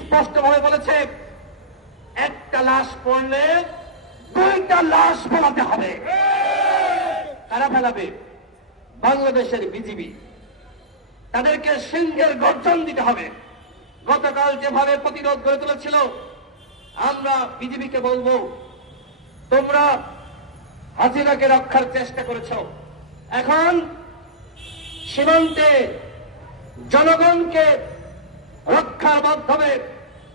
স্পষ্টভাবে বলেছে, একটা লাশ পড়লে দুইটা লাশ ফেলাতে হবে। কারা ফেলাবে? বাংলাদেশের বিজিবি। তাদেরকে সিংহের গর্জন দিতে হবে। গতকাল যেভাবে প্রতিরোধ গড়ে তুলেছিল, আমরা বিজিবিকে বলবো, তোমরা হাসিনাকে রক্ষার চেষ্টা করেছ, এখন সীমান্তে জনগণকে রক্ষার মাধ্যমে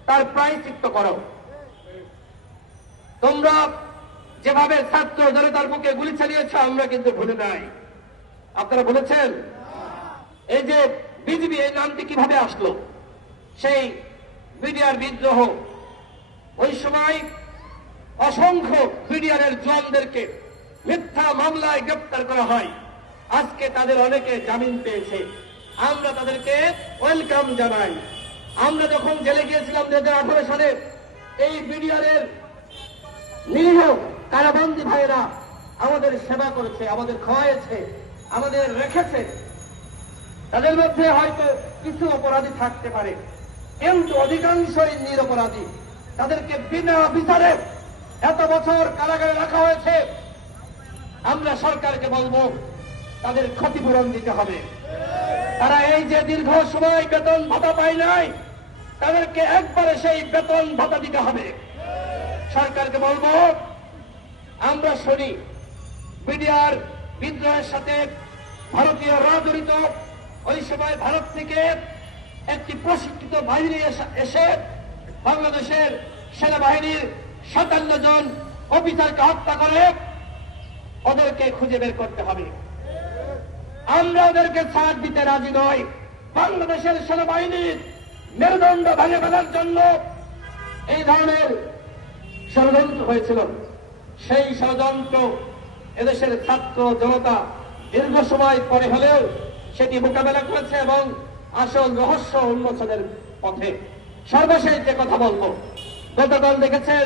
তার প্রায়শ্চিত্ত করো। তোমরা যেভাবে ছাত্র জনতার বুকে গুলি চালিয়েছ, আমরা কিন্তু ভুলে নাই। আপনারা বলেছেন, এই যে বিজিবি এই নামটি কিভাবে আসলো? সেই বিডিআর বিদ্রোহ, ওই সময় অসংখ্য বিডিআরের জওয়ানদেরকে মিথ্যা মামলায় গ্রেপ্তার করা হয়। আজকে তাদের অনেকে জামিন পেয়েছে, আমরা তাদেরকে ওয়েলকাম জানাই। আমরা যখন জেলে গিয়েছিলাম 2018 সালে, এই বিডিআরের নিরীহ কারাবন্দী ভাইয়েরা আমাদের সেবা করেছে, আমাদের খাওয়াইছে, আমাদের রেখেছে। তাদের মধ্যে হয়তো কিছু অপরাধী থাকতে পারে, কিন্তু অধিকাংশই নিরপরাধী। তাদেরকে বিনা বিচারে এত বছর কারাগারে রাখা হয়েছে। আমরা সরকারকে বলবো, তাদের ক্ষতিপূরণ দিতে হবে। তারা এই যে দীর্ঘ সময় বেতন ভাতা পায় নাই, তাদেরকে একবারে সেই বেতন ভাতা দিতে হবে। সরকারকে বলবো, আমরা শুনি বিডিআর বিদ্রোহের সাথে ভারতীয়রা জড়িত। ওই সময় ভারত থেকে একটি প্রশিক্ষিত বাহিনী এসে বাংলাদেশের সেনাবাহিনীর 57 জন অফিসারকে হত্যা করে। ওদেরকে খুঁজে বের করতে হবে। আমরা ওদেরকে ছাড় দিতে রাজি নই। বাংলাদেশের সেনাবাহিনীর মেরুদণ্ড ভেঙে ফেলার জন্য এই ধরনের ষড়যন্ত্র হয়েছিল। সেই ষড়যন্ত্র এদেশের ছাত্র জনতা দীর্ঘ সময় পরে হলেও সেটি মোকাবেলা করেছে এবং আসল রহস্য উন্মোচনের পথে। সর্বশেষ যে কথা বলবো, গতকাল দেখেছেন